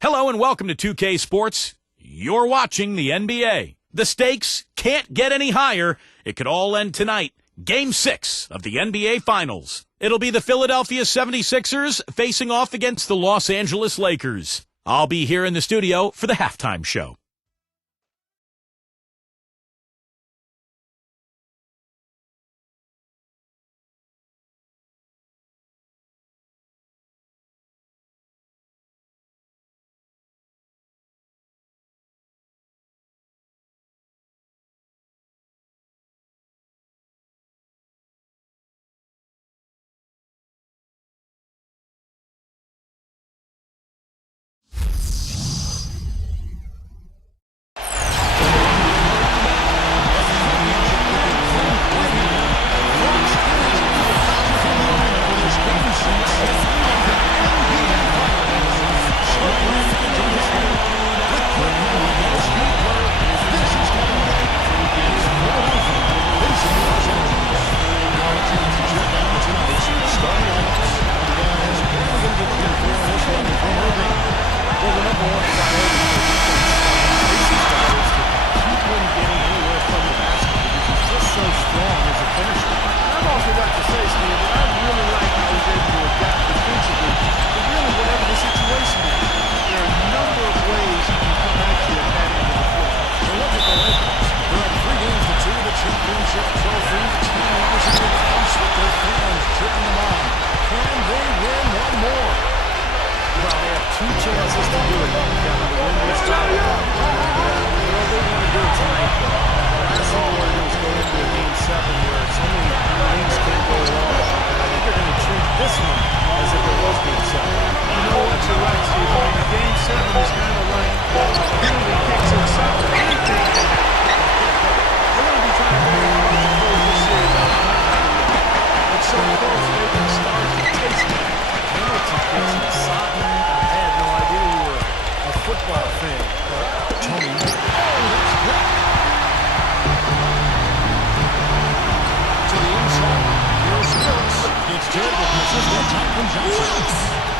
Hello and welcome to 2K Sports. You're watching the NBA. The stakes can't get any higher. It could all end tonight. Game 6 of the NBA Finals. It'll be the Philadelphia 76ers facing off against the Los Angeles Lakers. I'll be here in the studio for the halftime show.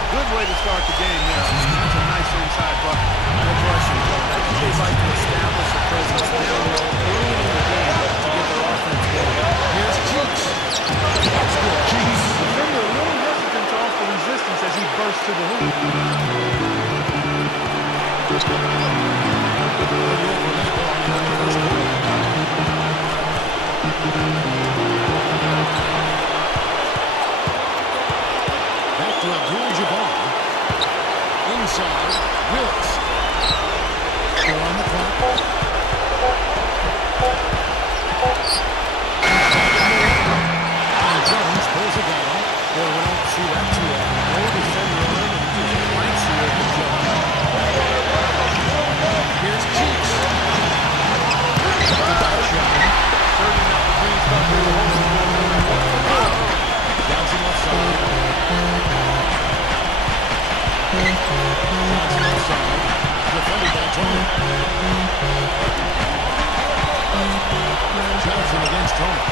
Good way to start the game now. That's a nice inside bucket. No question. They like to establish a presence down low early in the game to get their offense going. Here's Cheeks. That's good. Cheeks. Defender a little hesitant to offer resistance as he bursts to the hoop. Inside, Willis. Still on the clock. And Jones pulls it down. Boy, we don't see that too often. No defender in and he likes the open jump. Here's Cheeks. Serving up the green stuff here to hold it. Johnson left side. Johnson outside, defended by Tony. Johnson against Tony.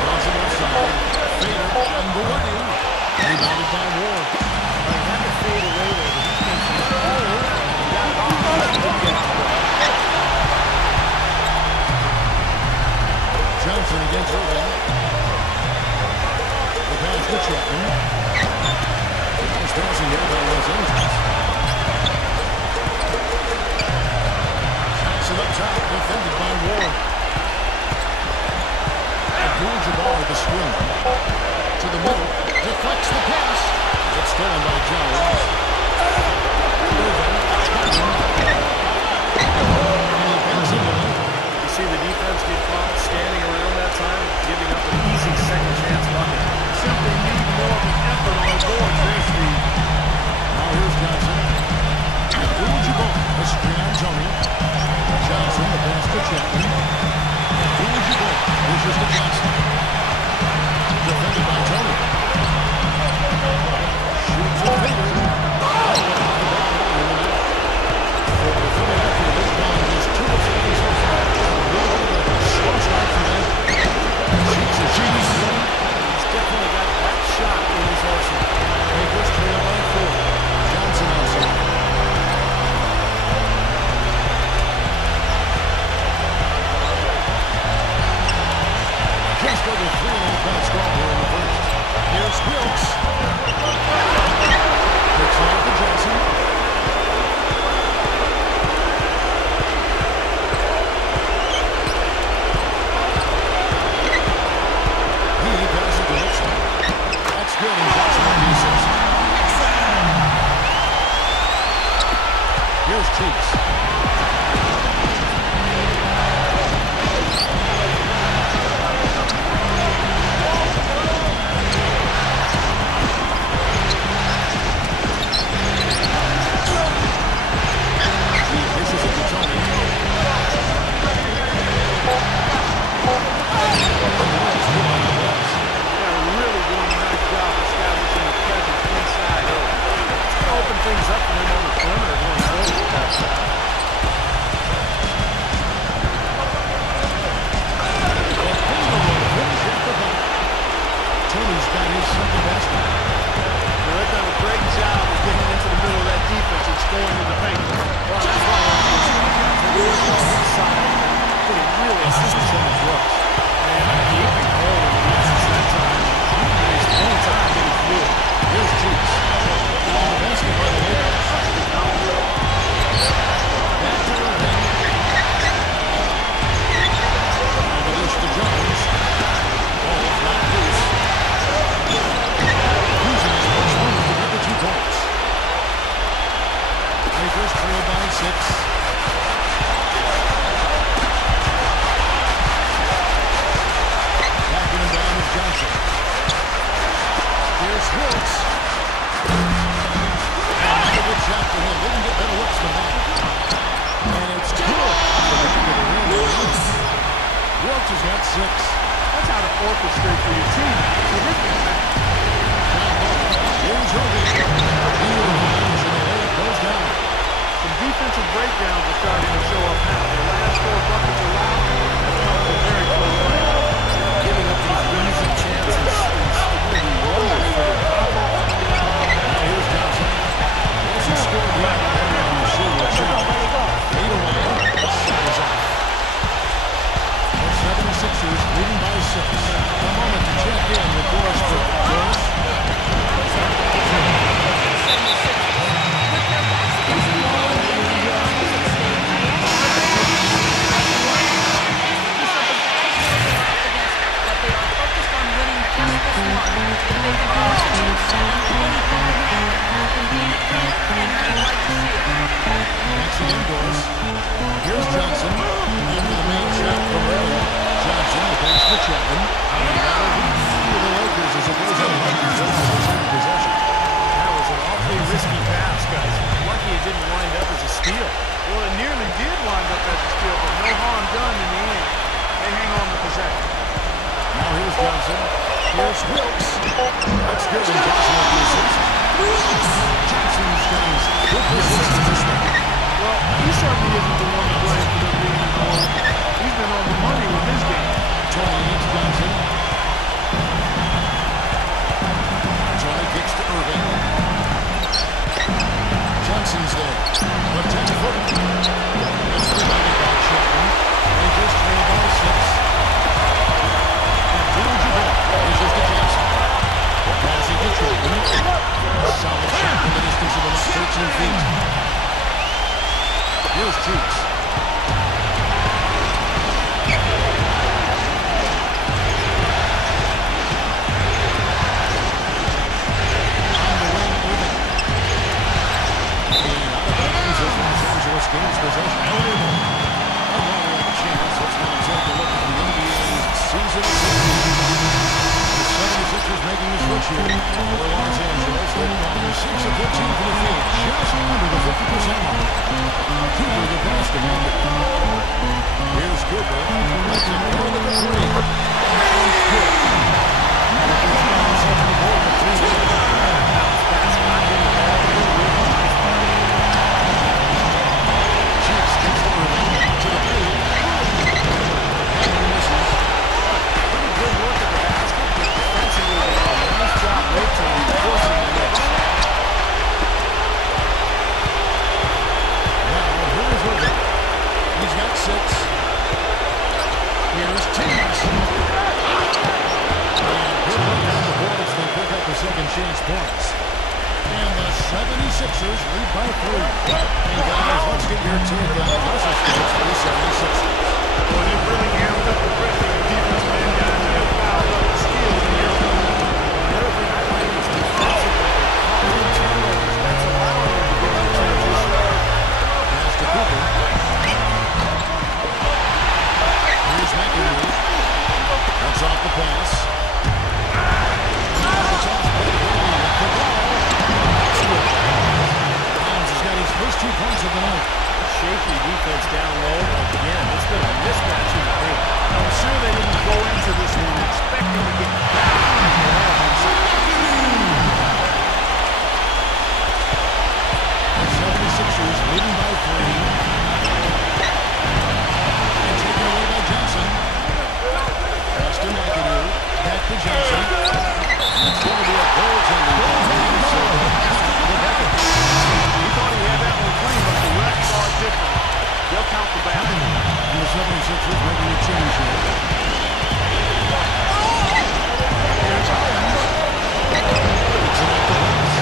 Johnson outside, Fader on the way. Rebounded by Ward. They had to fade away there. The defense was all around. He got it off. Johnson against Irving. The pass to Chapman. Nice passing there by Los Angeles. Johnson up top, defended by Ward. Abdul-Jabbar with the screen. To the middle, deflects the pass. It's stolen by Jones. Irving, Chapman. You see the defense get caught standing around that time, giving up an easy second chance bucket. Simply need more effort on the board. There's the... Now here's Johnson. Abdul-Jabbar, the screen on Tony. Johnson, the pass to Chapman. Abdul-Jabbar pushes to Johnson. Defended by Tony. Shoots a finger. For the Philadelphia, this ball is 2 of 3 so far. Slow start for them. Shoots a cheese. He's definitely got that shot in his arsenal. He was still with 3.5 minutes gone here in the first. Here's Wilkes. Picks it out to Johnson. He passes it to Wilson. That's good, and Johnson on the assist. Here's Cheeks. Things up and then on the perimeter going forward. Tony's got his second basket. They've done a great job of getting into the middle of that defense and scoring in the paint. Well, that's why they're inside and putting really assistance on his looks. And keeping hold of the misses that time. He's any time getting through. Here's Cheeks. The basket by the Lakers. Back to Irving. And the dish to Jones. Ball is not loose. Using his first move to get the 2 points. Lakers trail by 6. Backing him down is Johnson. Here's Wilkes. Good shot for him. Didn't get better looks than that. And it's good. Wilkes has got 6. That's how to orchestrate for your team. Terrific, man. Here's Irving. He reminds and the layup goes down. Some defensive breakdowns are starting to show up now. Their last 4 buckets allowed have come from very close range. Giving up these easy chances is really wonders for their offense. Here's Johnson. He scored yet. You see what's up. 8 away. Shot is off. The 76ers leading by 6. A moment to check in with Boris Burke. Jackson indoors. Here's Johnson. Into the main shot from early. Johnson, the pass to Chapman. And that'll be for the Lakers as it goes on. Possession. That was an awfully risky pass, guys. Lucky it didn't wind up as a steal. Well, it nearly did wind up as a steal, but no harm done in the end. They hang on to possession. Now here's Johnson. Here's Wilkes. That's good, and Johnson with the assist. Johnson's got his good assist in this one. Well, he certainly isn't the one to blame for them being involved. He's been on the money with his game. Tony needs Johnson. Tony kicks to Irving. Johnson's there. The 10-foot. It's rebounded by Chapman. Lakers trail by 6. Here's to Johnson. Passing to Chapman. Solid shot from the distance of about 13 feet. Here's Cheeks. On the wing, Irving. And out of bounds as Los Angeles gains possession. And while we have a chance, let's now take a look at the NBA's season. The 76ers making the switch here for Los Angeles. They've gone 6 of 15 for the field, just under the 50% mark. Cooper the best among them. Here's Cooper. That's a point of the 3. And good. And the first bounce up the board for 3. That's not getting all the way. Cheeks gets the Irving to the 3. And misses. Pretty good look at the basket, but defensively they did a nice job rotating, forcing the miss. Now, here's Irving. He's got 6. Yeah, 76ers lead by 3. And guys, let's get your take on the Russell scores for the 76ers. Well, they really amped up the pressure on defense, man. Guys that have fouled up the steals in here. The other thing I like is defensively, calling turnovers. That's allowing them to get in transition. Pass to Cooper. Here's McInerney. Cuts off the pass. It's off by Brady with the ball. Towns has got his first 2 points of the night. Shaky defense down low. Again, it's been a mismatch in the paint. I'm sure they didn't go into this one expecting to get The 76ers leading by 3. And taken away by Johnson. Pass to McInerney. Back to Johnson. It's going to be a goaltending foul. He thought he had that one clean, but the refs are different. They'll count the back. And the 76ers making a change here. Here's Collins. It's an off the pass.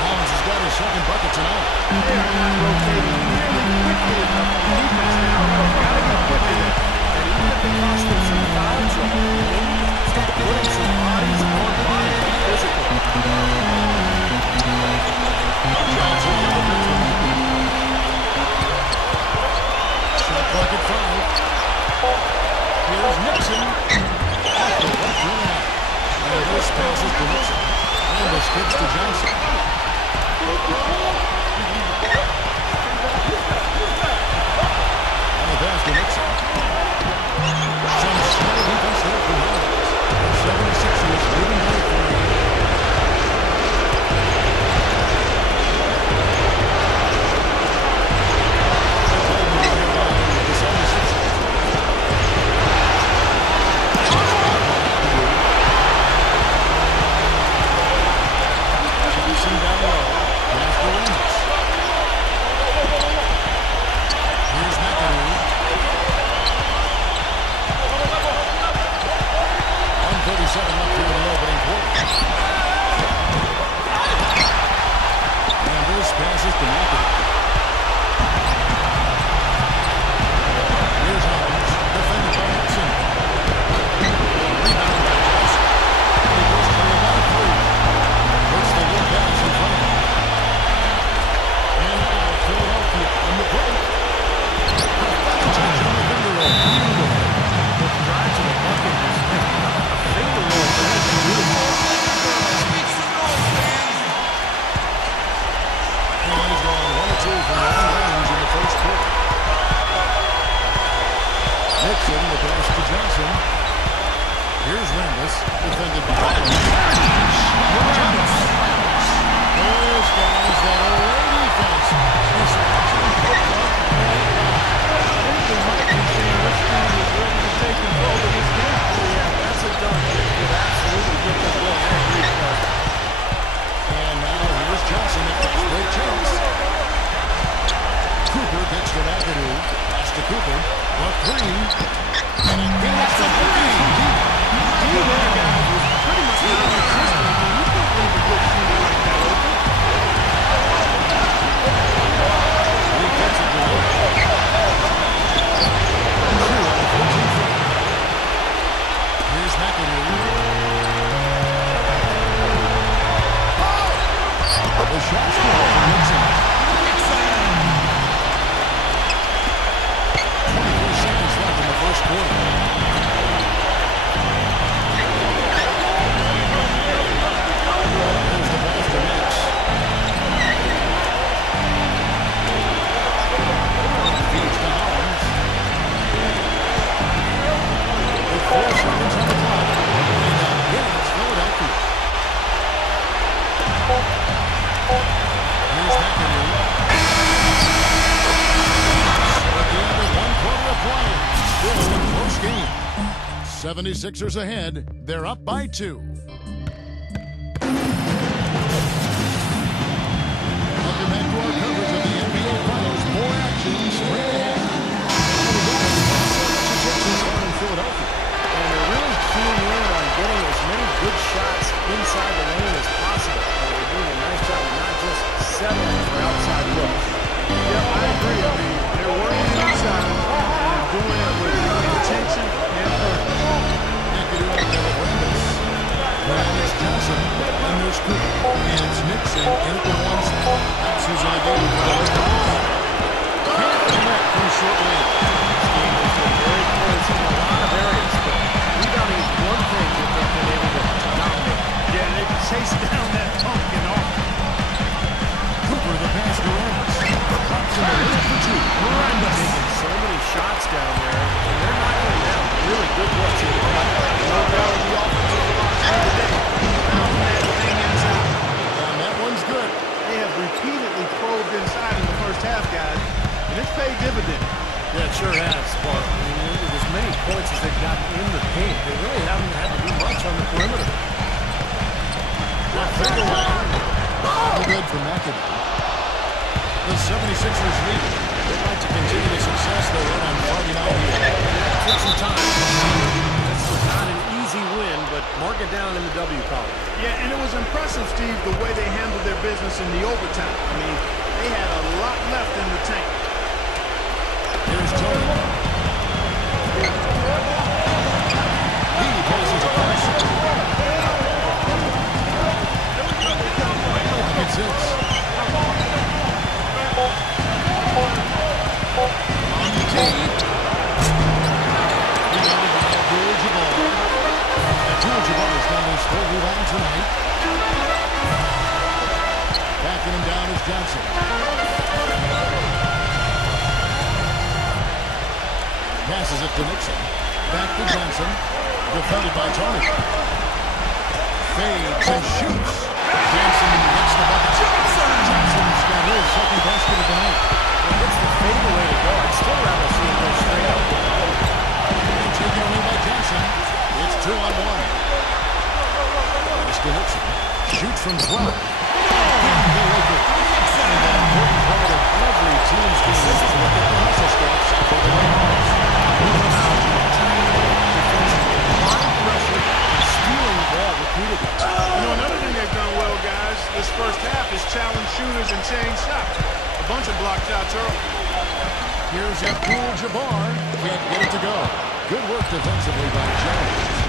Collins has got his second bucket tonight. They're not rotating nearly quickly enough on defense now. They've got to get quick with it. And even if it costs them some foul trouble, they need to start putting some bodies on bodies. Be physical. Johnson with the bench. Shot clock at 5. Here's Nixon. Off the left rim out. And this passes to Nixon. And this gets to Johnson. On the pass to Nixon. Some small defense there for Collins. The 76ers leading by 3. Passes to Matthew. Here's Collins, defended by Nixon. Rebound by Johnson. He goes to the line 3. Puts the low pass in front of him. And now Philadelphia on the break. Touch on the finger roll. Beautiful. The drive to the bucket is a finger roll. That's beautiful. He's gone 1 or 2 from long range in the first quarter. Nixon, the pass to Johnson. Here's Rambis, defended by Collins. Those guys that are ready defense. I think they might be saying this team is ready to take control of this game. Yeah, that's a done. It could absolutely get that goal. I agree with that. And now here's Johnson at the great chance. Cooper gets to McAdoo. Pass to Cooper. A 3. And again, it's a 3. D there, guys, was pretty much non-existent. I mean, you can't leave a good shooter like that open. He gets it to him. 2 out of 14 feet. Here's McAdoo. The shot's good for Nixon. 24 seconds left in the first quarter. There's the pass to Nix. Feeds to Collins. With 4 seconds on the clock. And again, it's Philadelphia. Here's McInerney. At the end of 1 quarter of play, still a close game. 76ers ahead. They're up by 2. Welcome back to our coverage of the NBA Finals. More action straight ahead. The 76ers are in Philadelphia. And they're really keying in on getting as many good shots inside the lane as possible. And they're doing a nice job of not just sure has, Spark. I mean, with as many points as they've gotten in the paint, they really haven't had to do much on the perimeter. Left finger line. No good for McAdoo. The 76ers lead. They'd like to continue the success they had on Friday night here. It took some time. This was not an easy win, but mark it down in the W column. Yeah, and it was impressive, Steve, the way they handled their business in the overtime. I mean, they had a lot left in the tank. Here's Tony. He passes a pass. It's six. On the tee. Rebounded by Abdul-Jabbar. Abdul-Jabbar has got his third rebound tonight. Backing him down is Johnson. Passes it to Nixon. Back to Johnson. Defended by Tony. Fades and shoots. Johnson gets the bucket. Johnson's got his second basket of the night. It's the fadeaway to go. I'd still rather see him go straight up. Taken away by Johnson. It's 2-on-1. Pass to Nixon. Shoots from 12. The Lakers. And an important part of every team's game is to look at the hustle stats for the Lakers. Stealing the ball repeatedly. You know, another thing they've done well, guys, this first half is challenge shooters and change shots. A bunch of block shots early. Here's Abdul-Jabbar. Can't get it to go. Good work defensively by Jones.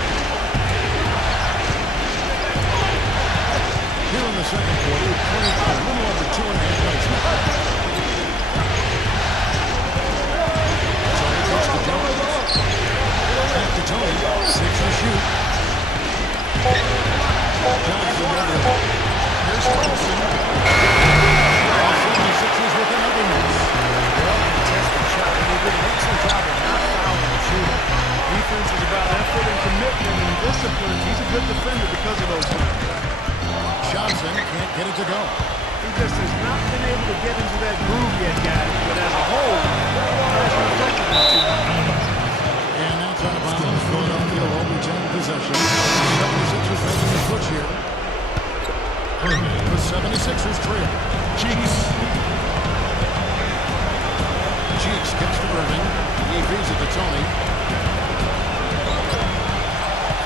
Here in the second quarter, we've played a little over 2.5 minutes now. Tony goes to Jones. Back to Tony. 6 to shoot. Johnson over. Here's Thompson. The 76ers with another miss. Well-contested shot. And they did an excellent job of not fouling the shooter. Defense is about effort and commitment and discipline. He's a good defender because of those things. Johnson can't get it to go. He just has not been able to get into that groove yet, guys. But as a whole, hasn't affected him too much. And that's out of bounds. Philadelphia will retain possession. 76ers making the switch here. The 76ers trail. Cheeks gets to Irving. He feeds it to Tony.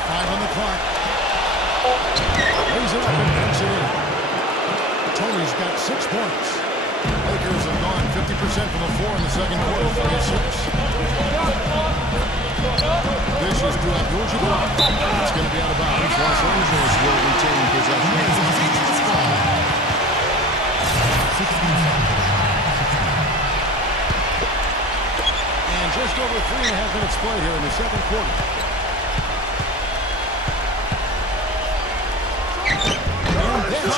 5 on the clock. Lays it up and banks it in. Tony's got 6 points. Lakers have gone 50% from the floor in the second quarter, 3-6. This is to Abdul-Jabbar. It's going to be out of bounds. Los Angeles will retain possession. And just over 3.5 minutes played here in the second quarter. And that's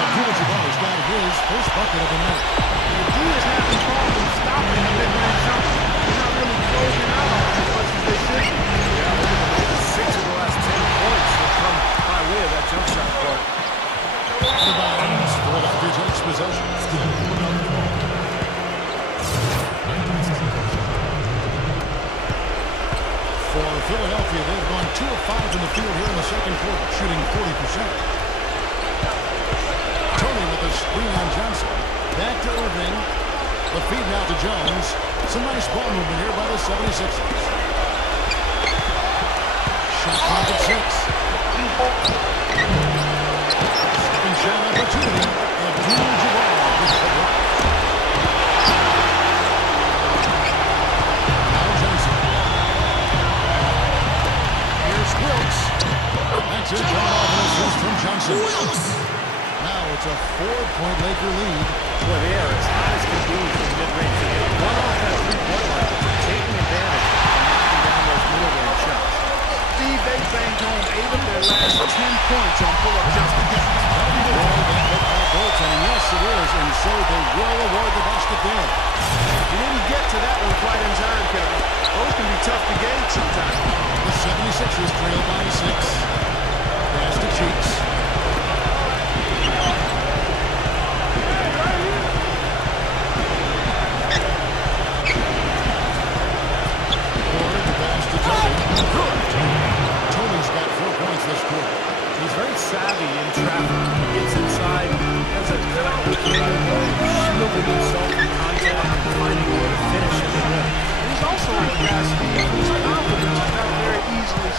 Abdul-Jabbar's got his first bucket of the night. The D is having problems stopping the mid-range jumper. They're not really closing out on as much as they should. Yeah, 6 of the last 10 points have come by way of that jump shot part. The bounds. Philadelphia takes possession. For Philadelphia, they've gone 2 of 5 in the field here in the second quarter, shooting 40%. Tony with a screen on Johnson. Back to Irving. The feed now to Jones. Some nice ball movement here by the 76ers. Shot clock at 6. Second shot opportunity. Abdul-Jabbar with the hook. Now Johnson. Here's Wilkes. That's it. Coming off an assist from Johnson. Now it's a 4-point Laker lead. Boy, they are as hot as can be from mid-range. They get one off that three-point line, but they're taking advantage and knocking down those middle-range shots. Steve, they banked home 8 of their last 10 points on pull-up jumpers. Well, that looked like goaltending. Yes, it is. And so they will award the basket there. You didn't get to that one quite in time, Kevin. Those can be tough to gauge sometimes. The 76ers trail by 6. Pass to Cheeks.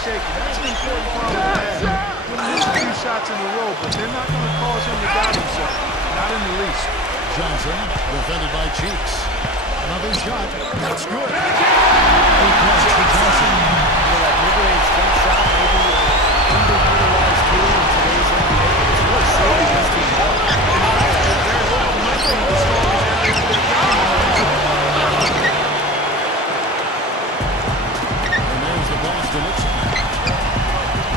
shaking. That's an important problem to have. He'll lose 3 shots in a row, but they're not going to cause him to doubt himself. Not in the least. Johnson, defended by Cheeks. Another shot. That's good. 8 points for Johnson. That mid-range jump shot may be underutilized tool in today's NBA, but it's really serving this team well. It very well might be the strongest area of their game. And there's the pass to Nixon.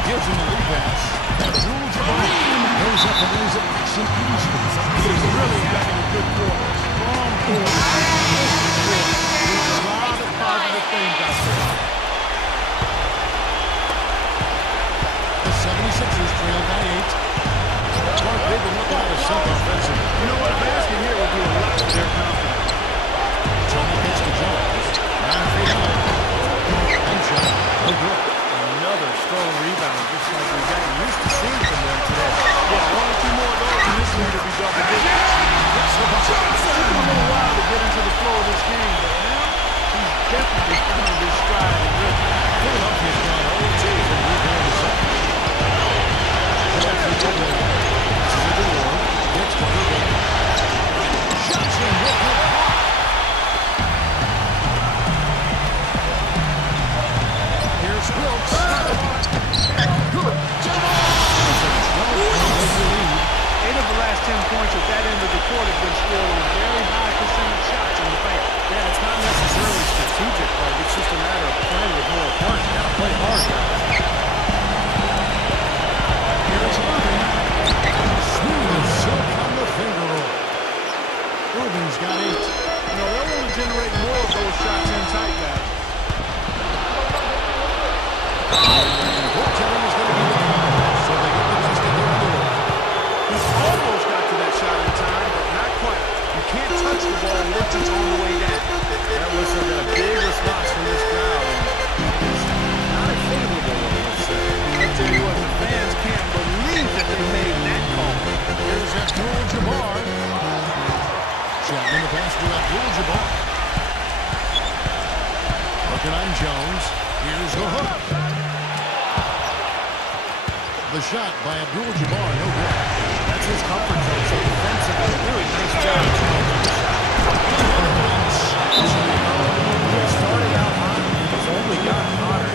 Gives him the lead pass. Abdul-Jabbar goes up and lays it nice and easy. He's really having a good quarter. Strong quarter. There's a lot of positive things out there. The 76ers trail by 8. Clark, they've been looking out of sync offensively. You know what? A basket here would do a lot to their confidence. Johnny gets to Jones. 9 feet out. And shot. No good. Another strong rebound, just like we've gotten used to seeing from them today. Yeah, 1 or 2 more of those, and this one will be double digits. It took him a little while to get into the flow of this game, but now he's definitely found his stride and rhythm. Philadelphia's gone 0-2 from rebound to second. Johnson to Ward. This is a good Ward. Gets to Irving. Johnson with the block. Here's Wilkes. Good. Lead. 8 of the last 10 points at that end of the court have been scored on very high percentage shots in the paint. Yeah, it's not necessarily strategic, but it's just a matter of playing with more heart. You gotta play hard. Here's Irving. Smooth as silk on the finger roll. Irving's got 8. You know, they'll want to generate more of those shots in tight, guys. And goaltending is going to be the call, so they get the rest of their underway. He's almost got to that shot in time, but not quite. You can't touch the ball once it's on the way down. That whistle got a big response from this crowd, and it's not a favorable one, let's say. I'll tell you what, the fans can't believe that they made that call. Here's Abdul-Jabbar. Chapman the pass to Abdul-Jabbar. Looking on Jones. Here's the hook. The shot by Abdul-Jabbar, no good. That's his comfort zone, so defensively, really nice job. He started out hot, and he's only gotten hotter.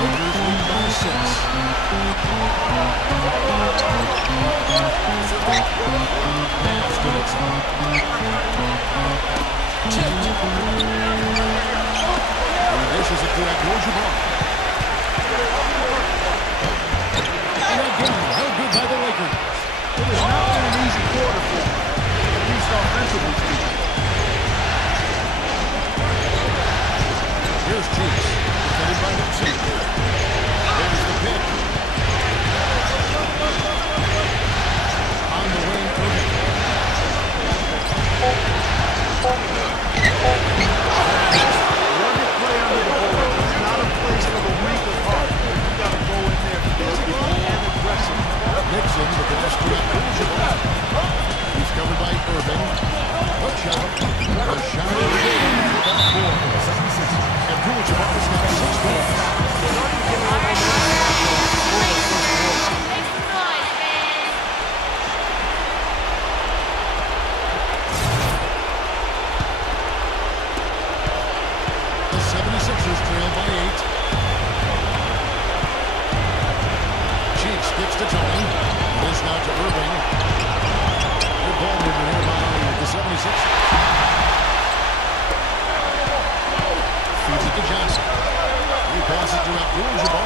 Lakers lead by 6. Dishes it to Abdul-Jabbar. And again, no good by the Lakers. It has not been an easy quarter for them, at least offensively speaking. Here's Cheeks, defended by Nixon. There's the pick. On the wing, Irving. Rugged play under the board. It's not a place for the weak of heart. You've got to go in there physical and aggressive. Nixon, the pass to Abdul-Jabbar. He's covered by Irving. Hook shot. The shot is good. About 4. Abdul-Jabbar's got 6 points. The 76ers trail by 8. Cheeks gets to Tony. This now to Irving. Good ball movement here by the 76ers. Feeds it to Johnson. He passes to Abdul-Jabbar.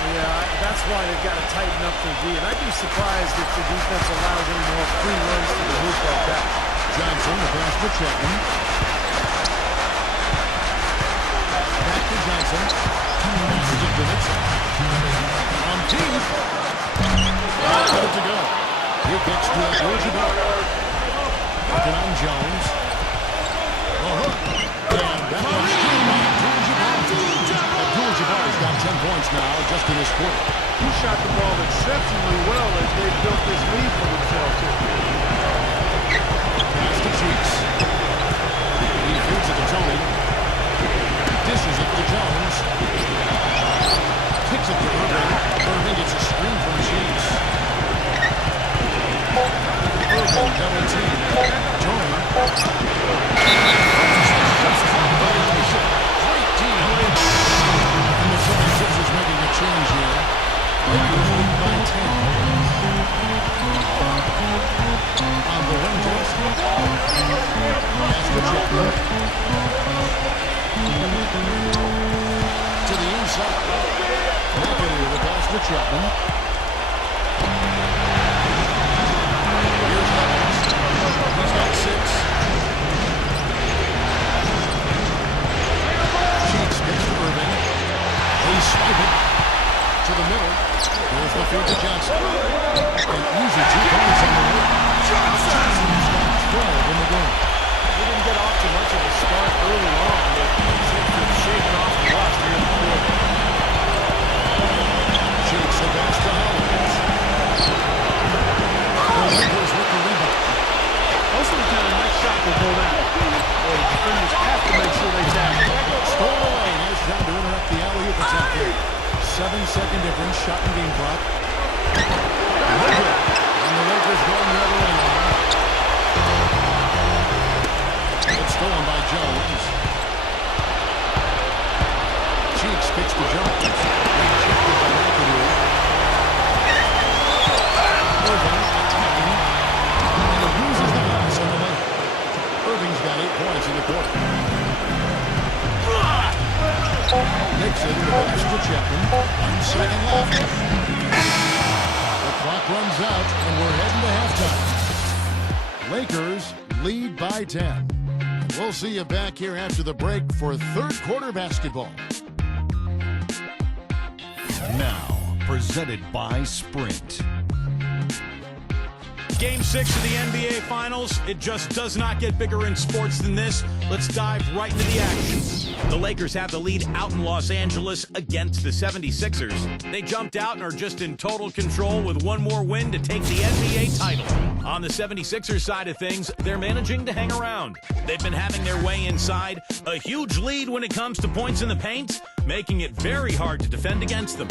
Yeah, that's why they've got to tighten up their D. And I'd be surprised if the defense allows any more free runs to the hoop like that. Johnson, the pass to Chapman. Back to Johnson. Passes it to Nixon. On deep. Got it to go. He kicks to Abdul-Jabbar. Working on Jones. And that one's through by Abdul-Jabbar. Abdul-Jabbar's got 10 points now just in this quarter. He shot the ball exceptionally well as they built this lead for themselves here. Pass to Cheeks. He feeds it to Tony. Dishes it to Jones. Kicks it to Irving. Irving gets a screen from Cheeks. Irving double team. Tony. Great team. And the 76ers making a change here. Lakers lead by 10. On the wing toss. Pass to Chapman. To the inside. McAdoo with the pass to Chapman. Here's Evans. He's got 6. Cheeks gets to Irving. They swipe it to the middle. Here's the feed to Johnson. An easy 2 points on the way. Johnson's got 12 in the game. He didn't get off to much of a start early on, but he seems to have shaken off the rust here in the fourth. Cheeks the pass to Hollins. The Lakers with the rebound. Most of the time, that shot will go down. Well, the defenders have to make sure they tap it. Stolen away. Nice job to interrupt the alley-oop attempt there. 7-second difference. Shot and game clock. And the Lakers going the other way now. It's stolen by Jones. Cheeks kicks to Jones. Rejected by McAdoo. Irving attacking. And he loses the pass on the way. Irving's got 8 points in the quarter. Nixon the pass to Chapman. 1 second left. The clock runs out, and we're heading to halftime. Lakers lead by 10. We'll see you back here after the break for third quarter basketball. Now, presented by Sprint. Game 6 of the NBA Finals. It just does not get bigger in sports than this. Let's dive right into the action. The Lakers have the lead out in Los Angeles against the 76ers. They jumped out and are just in total control with one more win to take the NBA title. On the 76ers side of things, they're managing to hang around. They've been having their way inside. A huge lead when it comes to points in the paint, making it very hard to defend against them.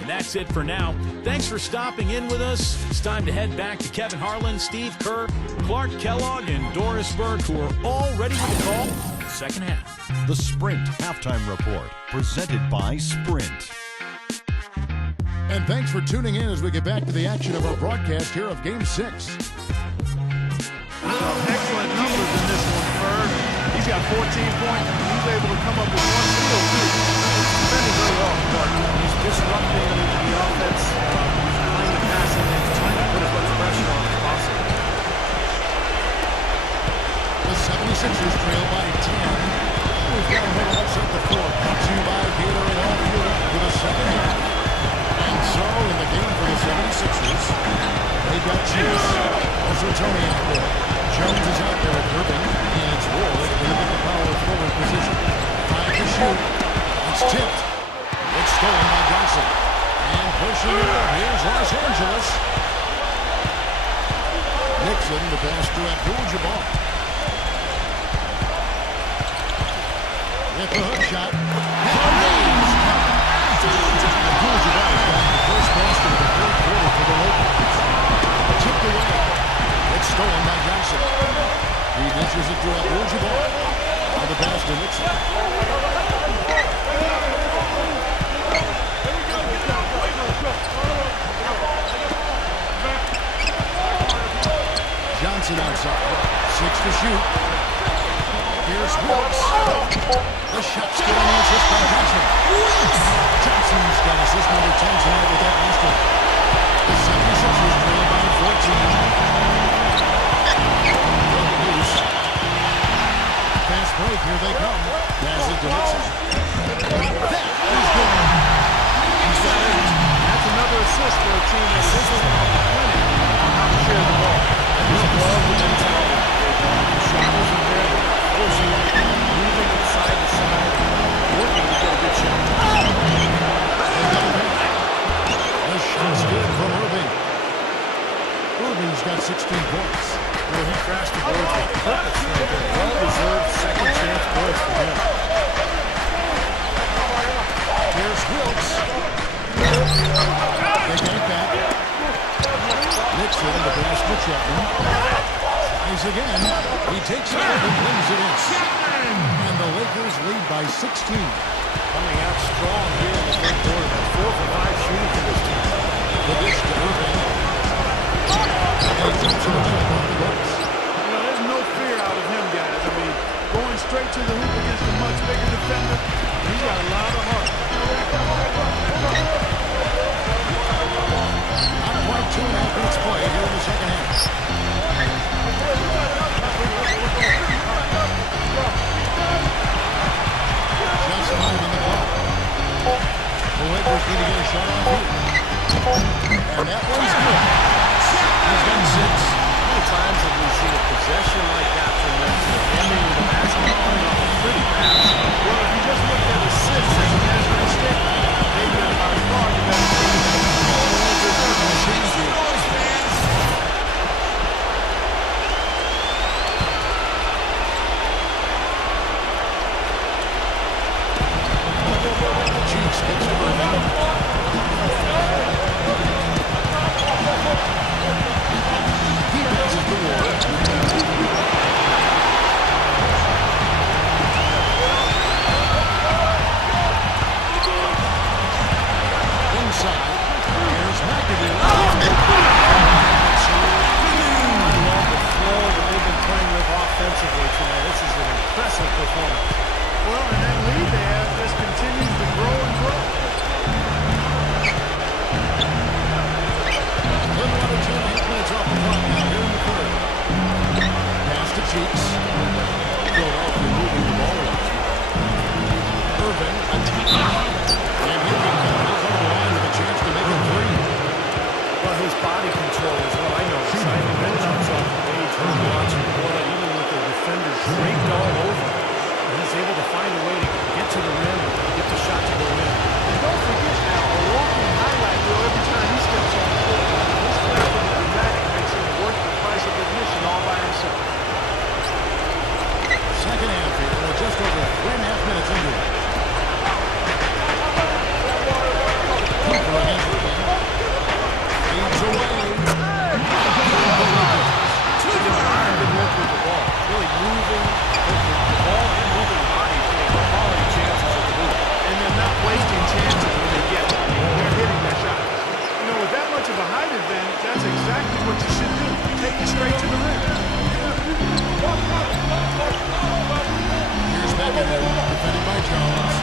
And that's it for now. Thanks for stopping in with us. It's time to head back to Kevin Harlan, Steve Kerr, Clark Kellogg, and Doris Burke, who are all ready with the call for the second half. The Sprint Halftime Report, presented by Sprint. And thanks for tuning in as we get back to the action of our broadcast here of Game 6. Excellent numbers in this one, Ferg. He's got 14 points, and he's able to come up with 1 steal, too. He's defending very well, Clark. He's disrupting the offense. He's playing the passing and trying to put as much pressure on as possible. The 76ers trail by 10. We've got a little upset the floor. Brought to you by Gatorade All Fuel Up for the second half. And so, in the game for the 76ers, they've got Cheeks. Also Tony out there. Jones is out there at Irving. And it's Ward in the power forward position. Trying to shoot. It's tipped. It's stolen by Johnson. And pushing it up. Here's Los Angeles. Nixon, the pass to Abdul-Jabbar. With the hook shot. Abdul-Jabbar's got the first basket of the third quarter for the Lakers. Tipped away. It's stolen by Johnson. He dishes it to Abdul-Jabbar. On the pass to Nixon. Johnson outside. 6 to shoot. Here's Wilkes. The shot's good on the assist by Johnson. Johnson's got assist number 10 tonight with that last one. The 76ers trail by 14. Loose. Fast break, here they come. Passes to Nixon. That is good. He's got 8. That's another assist for a team that isn't winning on how to share the ball. He's above the mentality. The shot isn't there. They're forcing it, moving it side to side, working to get a good shot. The shot's good from Irving. Irving's got 16 points. Well, he crashed the boards with purpose right there. Well-deserved second chance points for him. Here's Wilkes. They get it back. Nixon, the pass to Chapman. Tries again. He takes it out and brings it in. And the Lakers lead by 16. Coming out strong here in the third quarter. That's 4 for 5 shooting for this team. The dish to Irving. And he jumps in the middle of the Bucks. You know, there's no fear out of him, guys. I mean, going straight to the hoop against a much bigger defender, he's got a lot of heart. Not quite 2.5 minutes play here in the second half. Just 5 in the clock. The Lakers need to get a shot on here. And that one's good. He's got 6. How many times have we seen a possession like that from them ending with a basketball and off a pretty pass? Well, if you just look at assists as a measuring stick, they've been by far the best team. This doesn't change it. Cheeks gets to Irving. He passes the Ward. Inside. Here's McAdoo. I love the flow that they've been playing with offensively tonight. This is an impressive performance. Well, and that lead they have just continues to grow and grow. A little under 2.5 minutes off the clock now here in the third. Pass to Cheeks. Philadelphia moving the ball around. Irving attacking. And here he comes over the line with a chance to make it 3. Well, his body control is what I know. I mean, that jumps off the page when you're watching the ball, even with the defenders draped all over. He's able to find a way to get to the rim and get the shot to go in. And don't forget now, a walking highlight reel every time he steps on the court. This play from the dramatic makes him worth the price of admission all by himself. Second half here. We're just over 3.5 minutes into it. Cooper against Irving. Feeds away. Iron didn't work with the ball. Really moving with the ball and moving body. Quality chances at the hoop. And they're not wasting chances when they get it. They're hitting their shots. You know, with that much of a height advantage, that's exactly what you should do. Take it straight to the rim. Here's McAdoo, defended by Jones.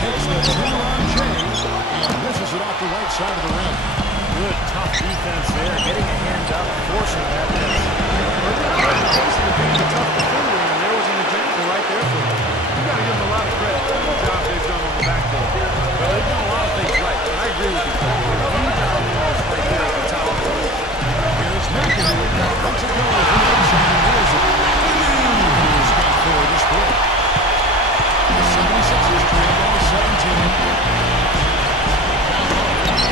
Takes the two-run chase and misses it off the right side of the rim. Good, tough defense there. Getting a hand up, forcing that miss. Well, they're not facing a big, tough defender, and there was an example right there for them. You got to give them a lot of credit for the job they've done on the backboard. Well, they've done a lot of things right, and I agree with you. The rebound was right there at the top. Here's McAdoo. Lets it go with the inside and here's it. He's got 4 this quarter. The 76ers trail by 17.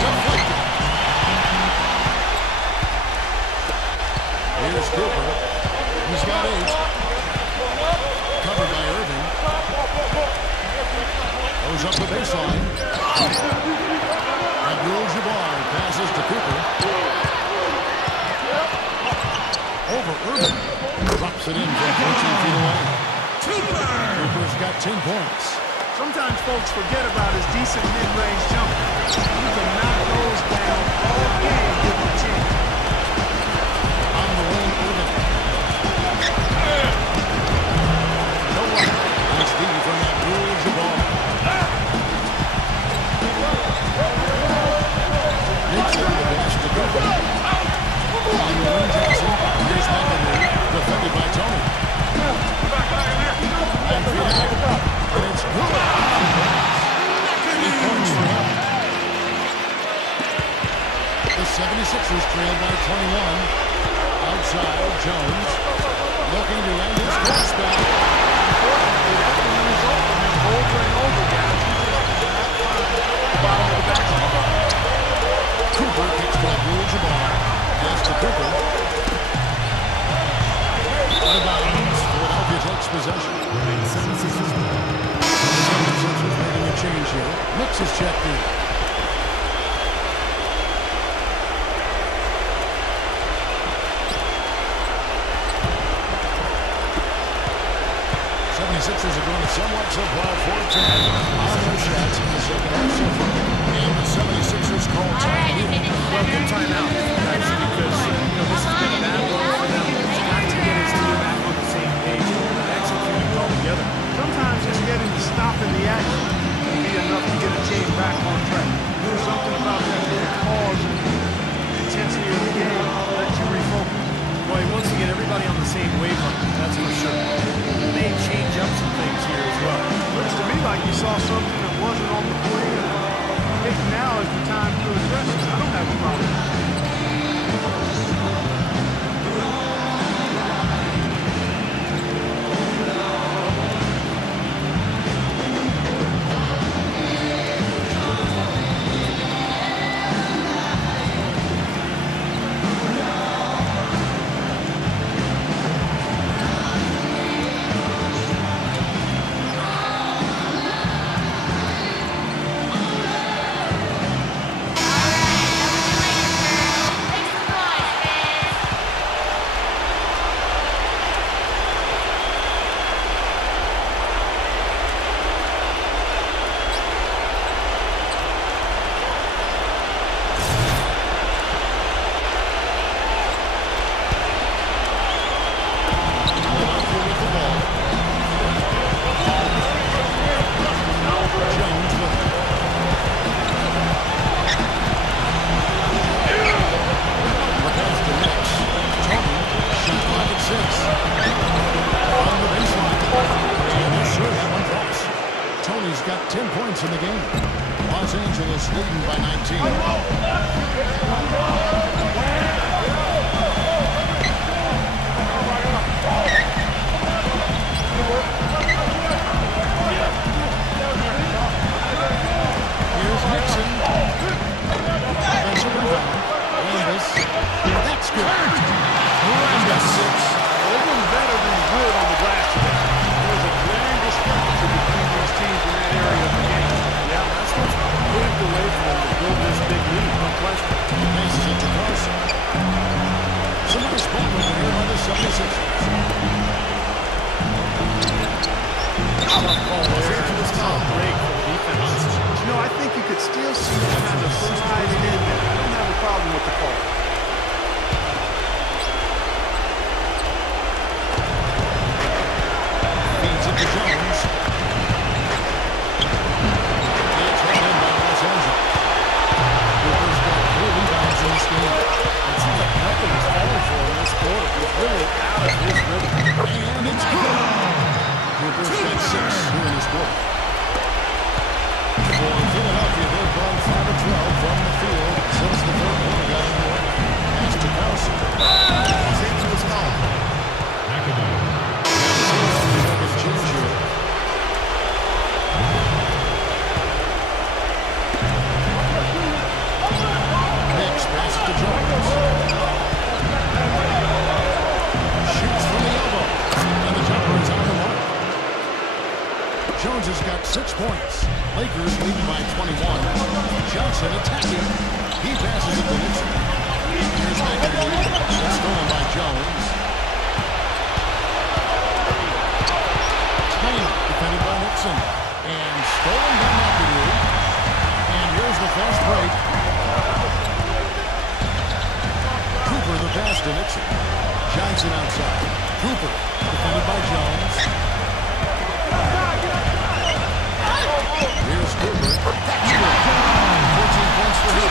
Deflected. Here's Cooper. He's got 8. Covered by Irving. Goes up the baseline. Abdul-Jabbar passes to Cooper. Over Irving. Drops it in from 14 feet away. Cooper's got 10 points. Sometimes folks forget about his decent mid-range jumper. He can knock those down all game given the chance. On the wing, Irving. Cooper. On the wing, Johnson. Here's McAdoo. Defended by Tony. 9 feet out. And it's good. 8 points for him. The 76ers trail by 21. Outside, Jones. Looking to end his court spell. Unfortunately, that can result in him over and over, guys. The bottom of the basket. Cooper kicks to Abdul-Jabbar. Pass to Cooper. Out of bounds. Philadelphia takes possession. The 76ers making a change here. Nix is checked in. Sixers are going somewhat subpar 4-10 on their shots in the second half so far. And the 76ers call time here. Well, good timeout, guys, because this has been a bad one for them. He's got to get his team back on the same page and execute well together. Sometimes just getting to stop in the action can be enough to get a team back on track. There's something about that little pause and intensity of the game that you refocus. Well, he wants to get everybody on the same wavelength, that's for sure. He may change up some things here as well. Looks to me like you saw something that wasn't on the play, and I think now is the time to address it. I don't have a problem. Tony's got 10 points in the game. Los Angeles leading by 19. Here's Nixon. Offensive rebound. Landis. That's good. Landis 6. They've been better than good on the glass today. There's a glaring discrepancy between these teams in that area of the game. Yeah, that's what's moved away from them to build this big lead, no question. Passes it to Carson. Some nice ball over here on the 76ers. Tough call there. It's not a break for the defense. I think you could still see them kind of sliding in there. I don't have a problem with the call. Feeds it to Jones. It's held in by Los Angeles. Cooper's got 4 rebounds in this game. It seems like nothing is falling for him in this quarter. He's really out of his rhythm. And it's good. Cooper's got 6 here in this quarter. For Philadelphia, they've gone 5 of 12 from the field since the third quarter got underway. Pass to Carson. Safety was called. McAdoo. Philadelphia making a change here. Hicks passes to Jones. Shoots from the elbow. And the jumper is on the mark. Jones has got 6 points. Lakers leading by 21. Johnson attacking. He passes it to Nixon. Here's McAdoo. It's stolen by Jones. Taylor defended by Nixon. And stolen by McAdoo. And here's the fast break. Cooper the pass to Nixon. Johnson outside. Cooper defended by Jones. Here's Cooper. That's good. 14 points for him.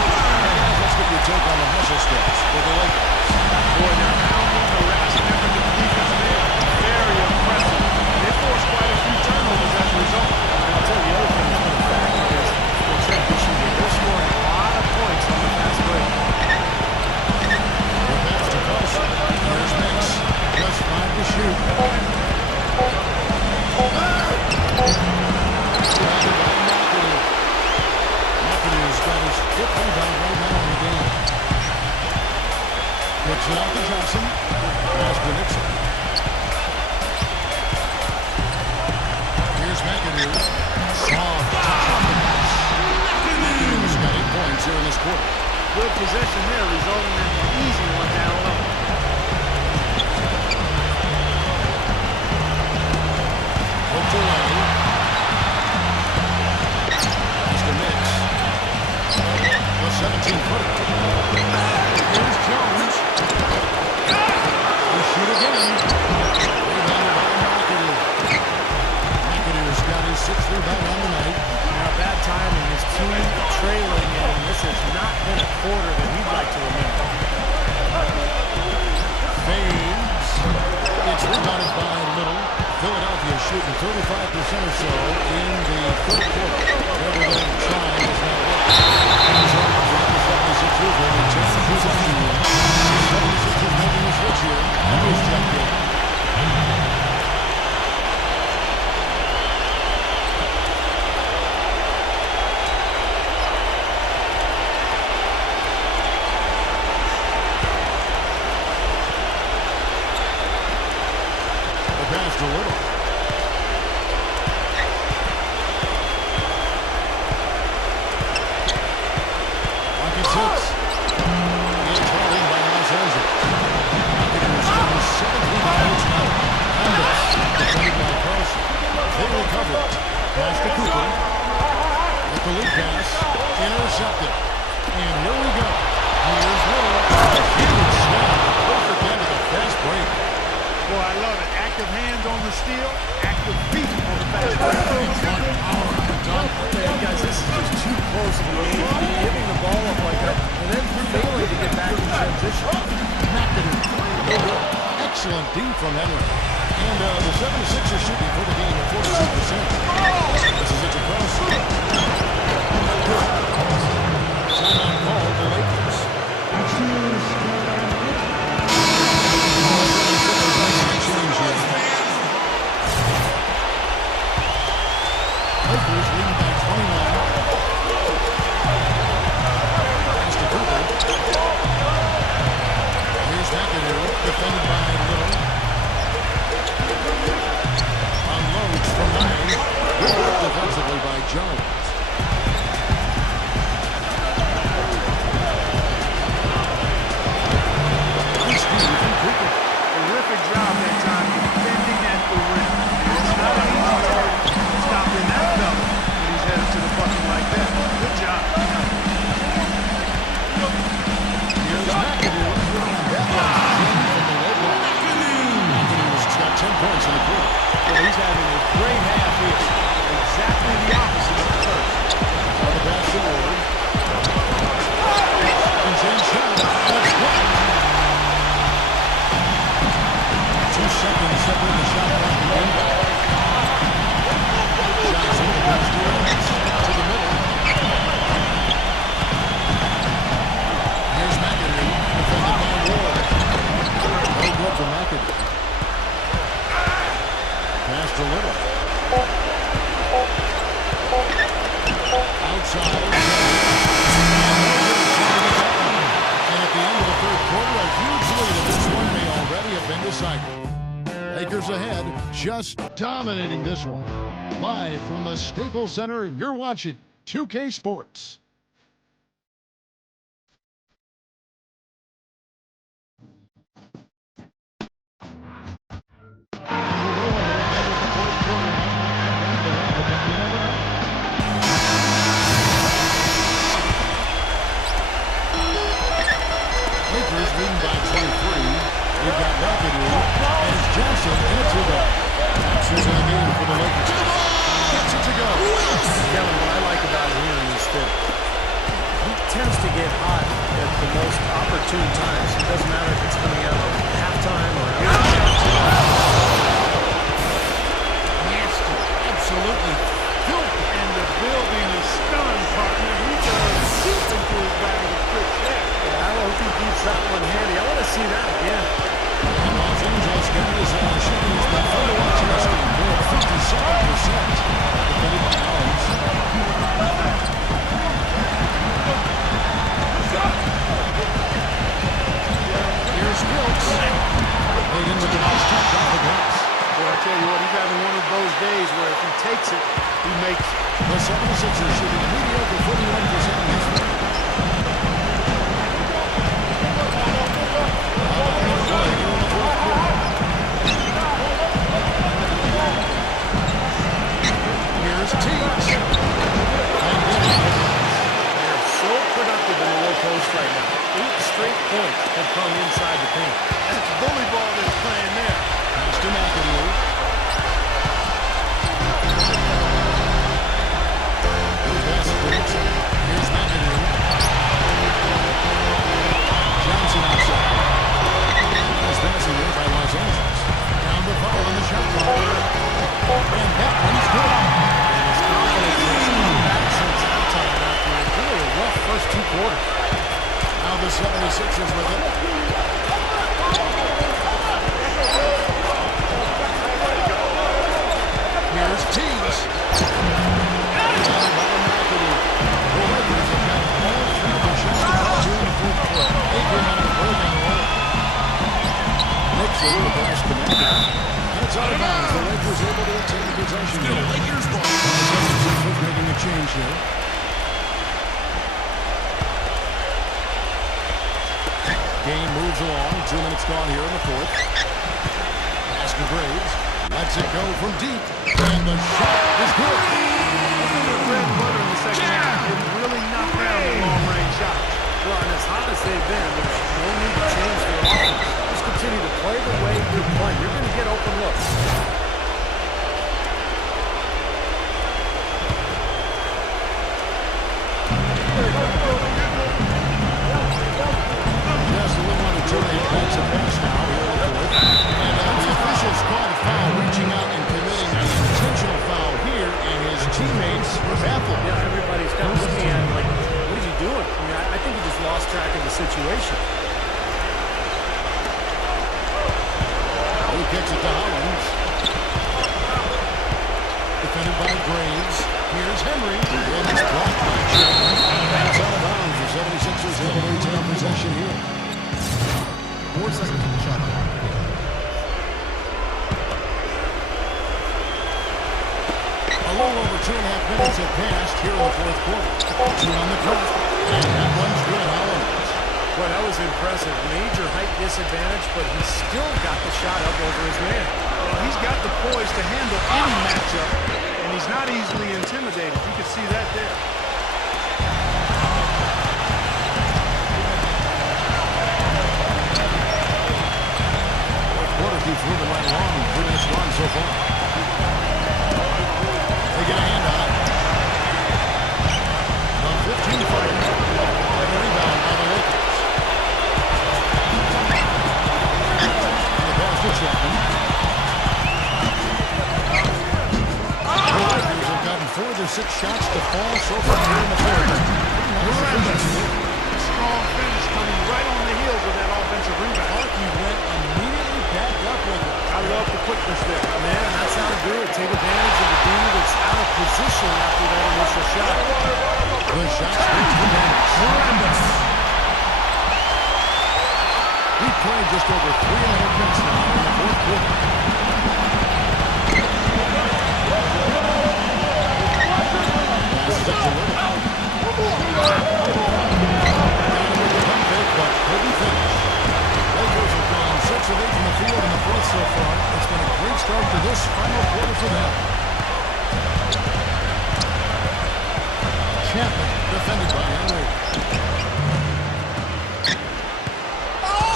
Let's get your take on the hustle steps for the Lakers. Boy, they're pounding, harassing effort to the defensive end. Very impressive. They forced quite a few turnovers as a result. And I'll tell you the other thing is the fact is the transition here. They're scoring a lot of points on the fast break. The pass to Carlson. Here's Mix. Just 5 to shoot. McAdoo's got his 5th rebound right now in the game. Gets it out to Johnson. Pass to Nixon. Here's McAdoo. Soft touch off the pass. McAdoo's got 8 points here in this quarter. Good possession there, resulting in an easy one down low. Hooked away. Pass to Mix. The 17-footer. Here's Jones. He'll shoot again. Rebounded by McAdoo. McAdoo's got his 6th rebound on the night. Now, bad timing. His team trailing, and this has not been a quarter that he'd like to remember. Fades. It's rebounded by Little. Philadelphia shooting 35% or so in the 3rd quarter. Everything trying is not working. He's on the 76ers will return to possession. 76ers making a switch here. That was Jeff Gay. Pass to Little. Rockets 6. It's held in by Los Angeles. McAdoo's got his 7th rebound now. Anders defended by Carlson. They recover it. Pass to Cooper. With the lead pass. Intercepted. And here we go. Here's Little. A huge snap. Perfect end of the fast break. Boy, I love it. Active hands on the steal, active feet on the fast break. Man, guys, this is just too close of a game. Giving the ball up like that, and then failing to get back in transition. McAdoo. Excellent D from Henry. And the 76ers shooting for the game at 42%. This is it to Carlson. Timeout called the Lakers. Lakers leading by 21. Pass to Cooper. Here's McAdoo, defended by Little. Unloads from 9. Good work defensively by Jones. Nice speed from Cooper. Terrific job that time defending at the rim. It's not an easy target. Stopping that fella when he's headed to the bucket like that. Good job. Here's McAdoo. That one's in from the low block. McAdoo's got 10 points in the quarter. Well, he's having a great half here. Exactly the opposite of the first. On the pass to Ward. Insane shot. That's blocked. 2 seconds separate the shot clock from the inbound. Johnson, the pass to Evans. To the middle. Here's McAdoo. Defended by Ward. No good for McAdoo. Pass to Little. Outside. And at the end of the 3rd quarter, a huge lead in this one may already have been decided. Lakers ahead, just dominating this one. Live from the Staples Center, you're watching 2K Sports. Lakers leading by 23. We've got McAdoo and it's Johnson in a 2-ball. Johnson in the game for the Lakers. Gets it to go. Kevin, what I like about hearing is that tends to get hot at the most opportune times. It doesn't matter if it's coming out of halftime or Nasty. Absolutely filthy. And the building is stunned, partner. He goes deep into his bag of quick check. Yeah, I hope he keeps that one handy. I want to see that again. And Los Angeles guys shooting has been fun to watch in this game. They're at 57%. Defended by Owens. Here's Wilkes. Laid in with the nice touch off the glass. Boy, I tell you what, he's having one of those days where if he takes it, he makes it. The 76ers shooting a mediocre 41% in this one. Here's Teague. They're so productive in the low post right now. 8 straight points have come inside the paint. That's bully ball they're playing there. Pass to McAdoo. Here's McAdoo. Johnson outside. Nice passing there by Los Angeles. Down the foul on the shot clock. And that one's good. And his confidence has come back since halftime after really a rough first 2 quarters. Now the 76ers with it. Here's Teague. The Lakers have got all 3 of their shots to fall here in the fourth quarter. They came out of the break on the roll. Nixon, the pass connected. And it's out of bounds. The Lakers able to obtain possession. Still Lakers ball. The 76ers making a change here. Game moves along. 2 minutes gone here in the fourth. Pass to Graves. Lets it go from deep. And the shot is good. Bread and butter in the second half. It really knocked down the long-range shots. Well, and as hot as they've been, there's no need to change their offense. Just continue to play the way you play. You're going to get open looks. Just a little under 2 minutes. That's a pass now here in the fourth. And the officials call a foul, reaching out and committing an intentional foul here, and his teammates were baffled. Yeah, everybody's kind of looking at him like, what is he doing? I mean, I think he just lost track of the situation. He kicks it to Hollins. Defended by Graves. Here's Henry. And it's blocked by Chapman. And it's out of bounds. The 76ers able to retain possession here. 4 seconds on the shot clock. A little over 2.5 minutes have passed here in the fourth quarter. 2 on the clock. And that one's good. Hollins. Boy, that was impressive. Major height disadvantage, but he still got the shot up over his man. Well, he's got the poise to handle any matchup, and he's not easily intimidated. You can see that there. Fourth quarter keeps moving right along. 3 minutes gone so far. They get a hand on it. On 15 fire. And a rebound by the Lakers. And the pass to Chapman. The Lakers have gotten 4 of their 6 shots to fall so far here in the fourth. Strong finish coming right on the heels of that offensive rebound. Harkey went immediately back up with it. I love the quickness there. Man, that's how to do it. Take advantage of the dude that's out of position after that initial shot. The shot's good to Dennis. He played just over 3.5 minutes now in the fourth quarter. Passes it to Little. But couldn't finish. Lakers have gone 6 of 8 from the field in the fourth so far. It's been a great start to this final quarter for them. Chapman, defended by Henry.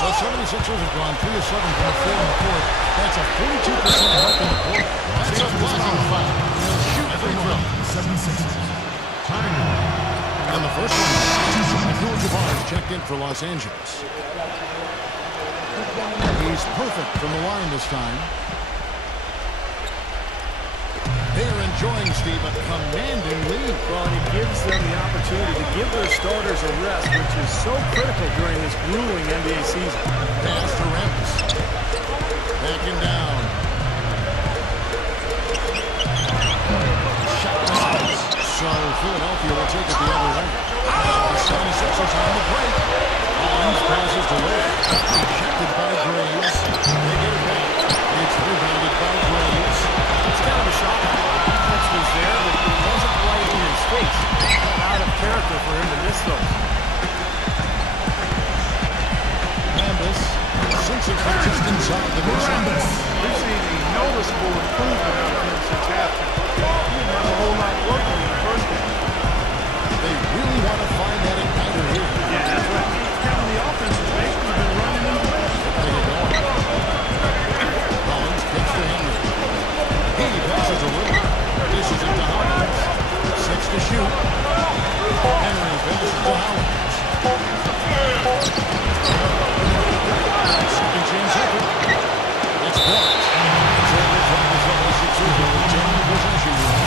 The 76ers have gone 3 of 7 from the field in the fourth. That's a 42% help in the fourth. That's a blocking foul. They'll shoot free throw. 76ers. Time. And the first one, Abdul-Jabbar is checked in for Los Angeles. He's perfect from the line this time. They're enjoying, Steve, a commanding lead. Well, and it gives them the opportunity to give their starters a rest, which is so critical during this grueling NBA season. Pass to Ramos. Backing down. Shot misses. So Philadelphia will take it the other way. The 76ers on the break. Collins passes to Lillard. Ejected by Graves. They get it back. It's rebounded by Graves. It's kind of a shock. The defense was there, but it wasn't right in his face. Out of character for him to miss those. Rambis, since it's just inside the mid-range. We've seen a noticeable improvement out of him since halftime. He didn't have a whole lot working in the first game. They really want to find that igniter here. Yeah, that's right. Kind of the offense has basically been running in place. There you go. Collins gets to Henry. He passes a little. Dishes it to Hopkins. 6 to shoot. Henry passes to Hopkins. Second chance effort. It's blocked. So it looks like the 76ers will retain the possession here.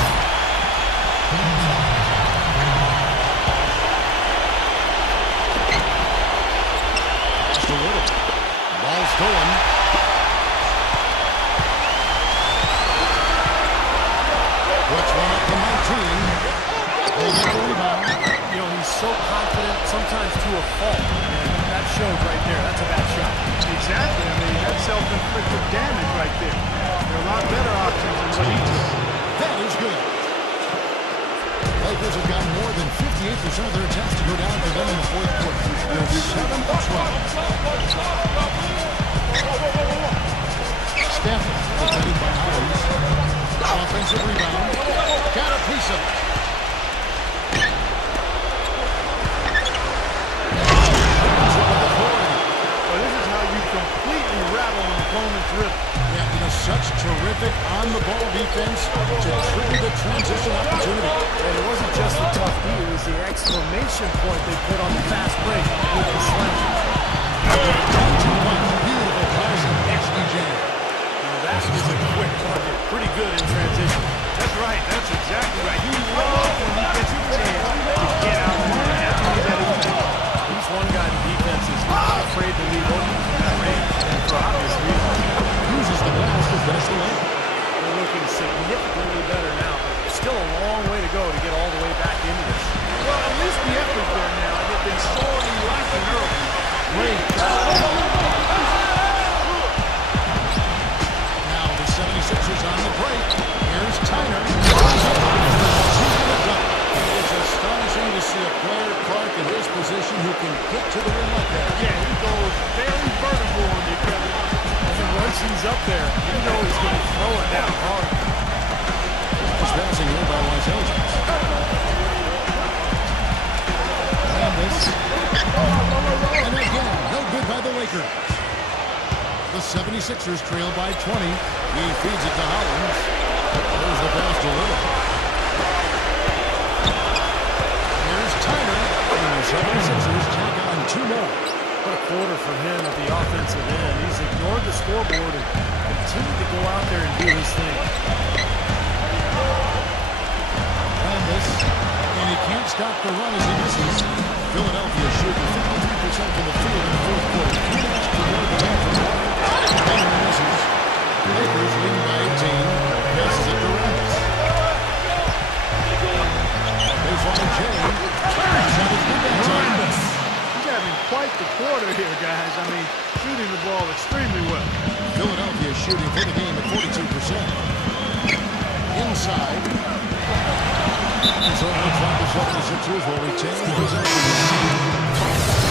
Just a little. Ball stolen. Puts one up to 19. They get the rebound. You know, he's so confident, sometimes to a fault. And that showed right there. That's a bad shot. Exactly. I mean, that's self-inflicted damage right there. There are a lot better options than what he took. That is good. Lakers have got more than 58% of their attempts to go down for them in the fourth quarter. They'll be 7 of 12. Stafford, defended by Howard. Offensive rebound. Got a piece of it. Well, this is how you completely rattle an opponent's rhythm. Yeah, you know, such terrific on-the-ball defense to trigger the transition opportunity. And it wasn't just the tough D, it was the exclamation point they put on the fast break with the slam. Beautiful passing. SDJ. That is a quick bucket. Pretty good in transition. That's right. That's exactly right. You love when he gets a chance to get out there. That's when he's at his best. He's one guy in defense is not afraid to leave open from that range, and for obvious reasons. Uses the pass to finish the lane. They're looking significantly better now, but still a long way to go to get all the way back into this. Well, at least the effort there now. They've been sorely lacking early. Great. Now the 76ers on the break. Here's Tyner. It's astonishing to see a player, Clark, in his position who can get to the rim like that. Yeah, he goes very vertical on you, Kevin. And once he's up there, you know he's going to throw it down hard. He's bouncing here by Los Angeles. And again, no good by the Lakers. The 76ers trail by 20. He feeds it to Hollins. There's the pass to Little. Here's Tyner. And the 76ers tack on 2 more. What a quarter for him at the offensive end. He's ignored the scoreboard and continued to go out there and do his thing. And he can't stop the run as he misses. Philadelphia shooting 53% from the field in the fourth quarter. 2 minutes to go to that from Warren. Henry misses. Lakers leading by 18. Passes it to Ramos. Baseline Jay. Shot is good that time. He's having quite the quarter here, guys. I mean, shooting the ball extremely well. Philadelphia shooting for the game at 42%. Inside. And so it looks like the 76ers will retain possession.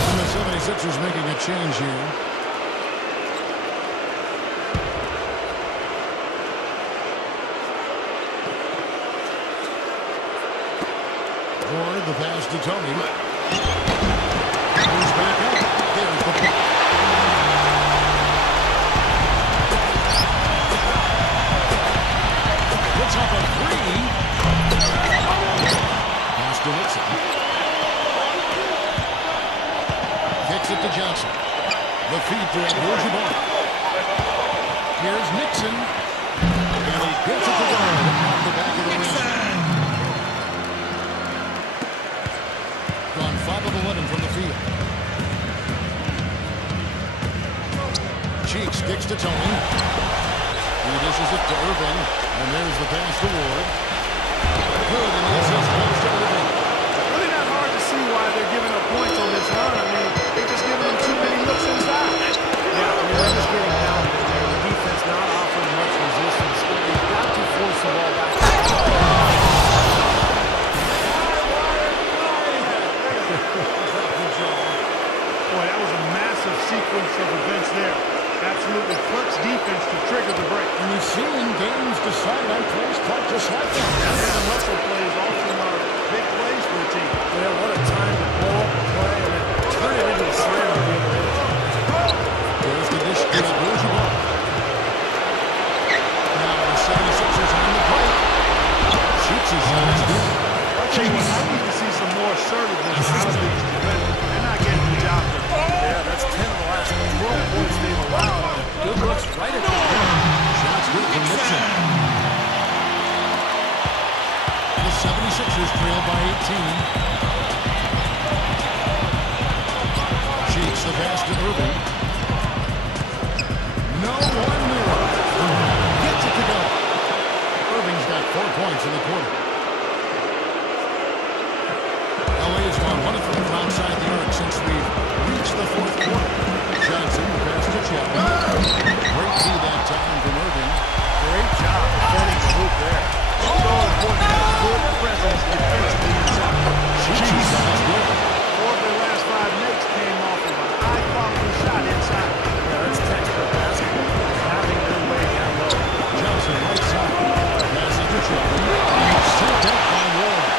And the 76ers making a change here. Or the pass to Tony. Moves back up. There's the puck. Puts up a 3. Pass to Nixon. The feed to Abdul-Jabbar. Here's Nixon. And he gets it to go off the back of the rim. Gone 5 of 11 from the field. Cheeks kicks to Tony. He dishes it to Irving. And there's the pass to Ward. Good, and this is pass to Irving. Really not hard to see why they're giving up points on this run. I mean, they're just giving them too many looks inside. Yeah, I mean, they're just getting pounded there. The defense not offering much resistance. They've got to force the ball back. Boy, that was a massive sequence of events there. Absolutely clutch defense to trigger the break. And you've seen games decided on plays caught just like that. And the hustle plays often are big plays for a team. Yeah, what a time to blow up a play and then turn it into a slam on the other end. There's the dish to Abdul-Jabbar. Now the 76ers on the break. Shoots his shot. Is good. I need to see some more assertiveness out of these defenders. They're not getting the job done. Yeah, that's 10 of the last 12 points they've allowed. Good looks right at the rim. Shots good from Nixon. The 76ers trail by 18. Cheeks the pass to Irving. No one more. Gets it to go. Irving's got 4 points in the quarter. LA has gone 1 of 3 from outside the arc since we've reached the 4th quarter. Johnson, the pass to Chapman. Great key that time from Irving. Great job defending the hoop there. So important to have good presence defensively inside. Cheeks sounds good. 4 of their last 5 makes came off of a high-quality shot inside. Yeah, that's textbook basketball. Having their way down low. Johnson right side. Passes to Chapman. Sent up by Ward.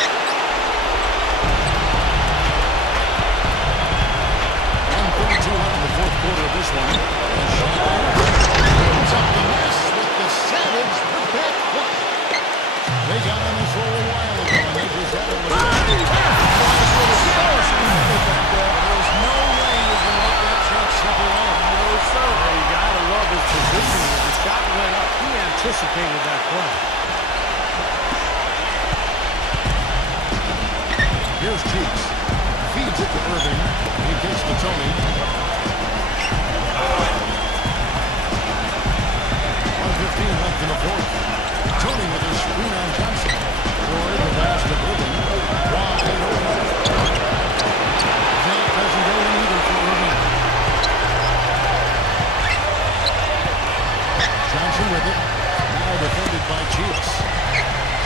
1:32 left in the 4th quarter of this one. And Chapman opens up the mess with the Savage put-back flush. They got on this roll a while ago, and they just had it with There's no way you can let that shot slip away. No, sir. You gotta love his positioning. As the shot went up, he anticipated that play. Here's Cheeks. Feeds it to Irving. He gets to Tony. 1:15 left in the 4th. Tony with his screen on Johnson. Roy the pass to Irving. Wide open. That doesn't go in either for Irving. Johnson with it. Now defended by Cheeks.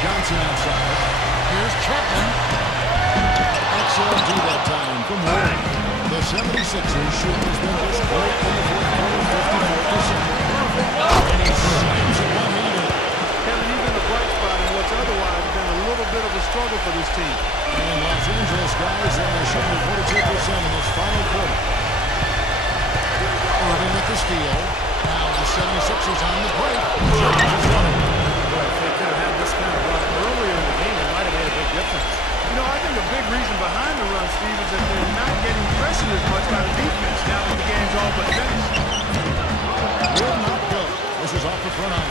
Johnson outside. Here's Chapman. Excellent do that time from Ward. The 76ers shooting has been just great in the 4th quarter, 54%. And he slams it one-handed. Kevin, he's been a bright spot in what's otherwise been a little bit of a struggle for this team. And Los Angeles guys are shooting 42% in this final quarter. Irving with the steal. Now the 76ers on the break. Jones is running. Boy, if they could have had this kind of run earlier in the game, it might have made a big difference. You know, I think a big reason behind the run, Steve, is that they're not getting pressured as much by the defense now that the game's all but finished. Will not go. This is off the front iron.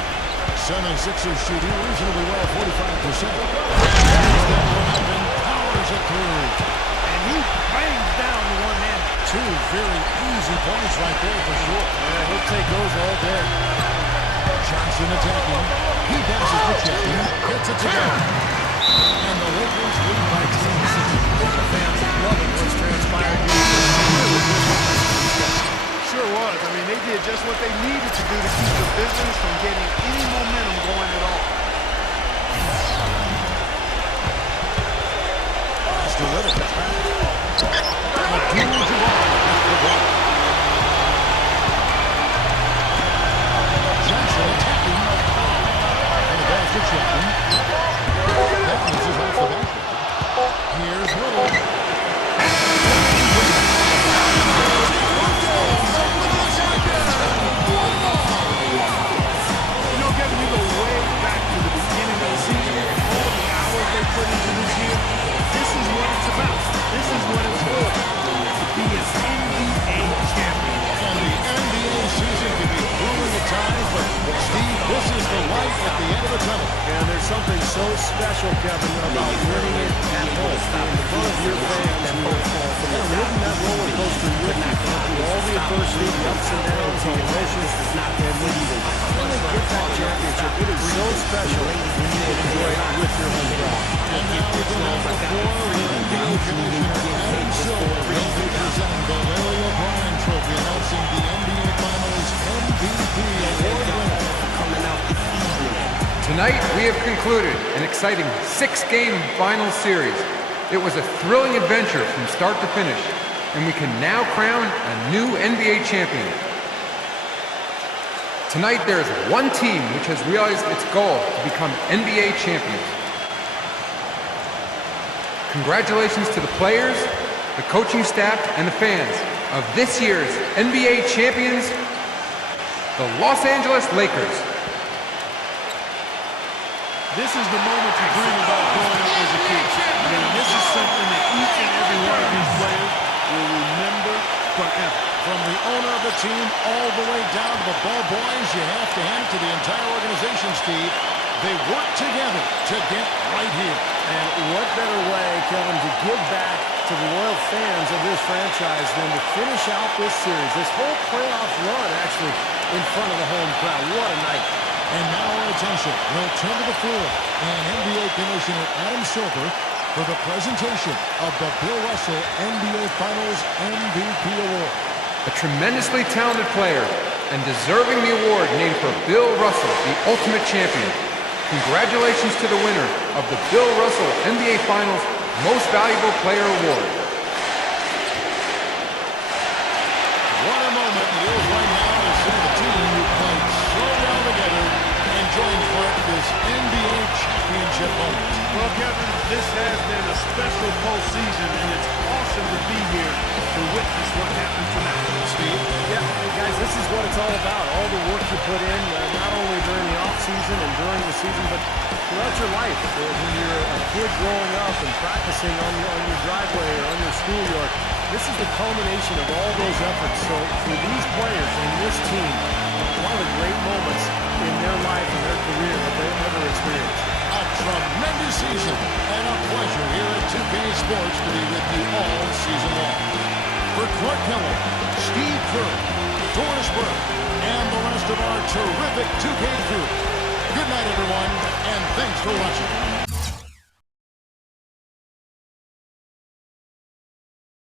76ers shooting reasonably well, 45%. There's that drive and powers it through. And he bangs down the one hand. 2 very easy points right there for sure. Yeah, he'll take those all day. Johnson attacking. He passes to Chapman. Gets it to go. And the Lakers lead by 10. The fans loving what's transpired here. Sure was. I mean, they did just what they needed to do to keep the business from getting any momentum going at all. Still with it. Abdul-Jabbar with the block. Johnson attacking. And the pass to Chapman. That misses off the basket. Here's Little. You know, Kevin, you go way back to the beginning of the season, all the hours they put into this year. This is what it's about. so special, Kevin, about winning it at home. In front of your fans who have ridden that roller coaster with you through all the adversity, the ups and downs, the emotions, and when you finally get that championship, it is so special when you enjoy it with your home crowd. And now with the number 4, NBA Commissioner Adam Silver will be presenting the Larry O'Brien Trophy, announcing the NBA Finals MVP award winner. Tonight, we have concluded an exciting 6-game final series. It was a thrilling adventure from start to finish, and we can now crown a new NBA champion. Tonight, there is one team which has realized its goal to become NBA champions. Congratulations to the players, the coaching staff, and the fans of this year's NBA champions, the Los Angeles Lakers. This is the moment you dream about growing up as a kid. I mean, this is something that each and every one of these players will remember forever. From the owner of the team all the way down to the ball boys, you have to hand it to the entire organization, Steve. They work together to get right here. And what better way, Kevin, to give back to the loyal fans of this franchise than to finish out this series, this whole playoff run, actually, in front of the home crowd. What a night. And now our attention will turn to the floor and NBA Commissioner Adam Silver for the presentation of the Bill Russell NBA Finals MVP Award. A tremendously talented player and deserving the award named for Bill Russell, the ultimate champion. Congratulations to the winner of the Bill Russell NBA Finals Most Valuable Player Award. What a moment it is right now to see the team who played so well together enjoying part of this NBA championship moment. Well, Kevin, this has been a special postseason, and it's awesome to be here to witness what happened tonight. Steve? Yeah, guys, this is what it's all about. All the work you put in, not only during the offseason and during the season, but throughout your life. When you're a kid growing up and practicing on your driveway or on your schoolyard, this is the culmination of all those efforts. So for these players and this team, one of the great moments in their life and their career that they've ever experienced. A tremendous season and a pleasure here at 2K Sports to be with you all season long. For Clark Keller, Steve Kerr, Doris Burke, and the rest of our terrific 2K crew, good night, everyone, and thanks for watching.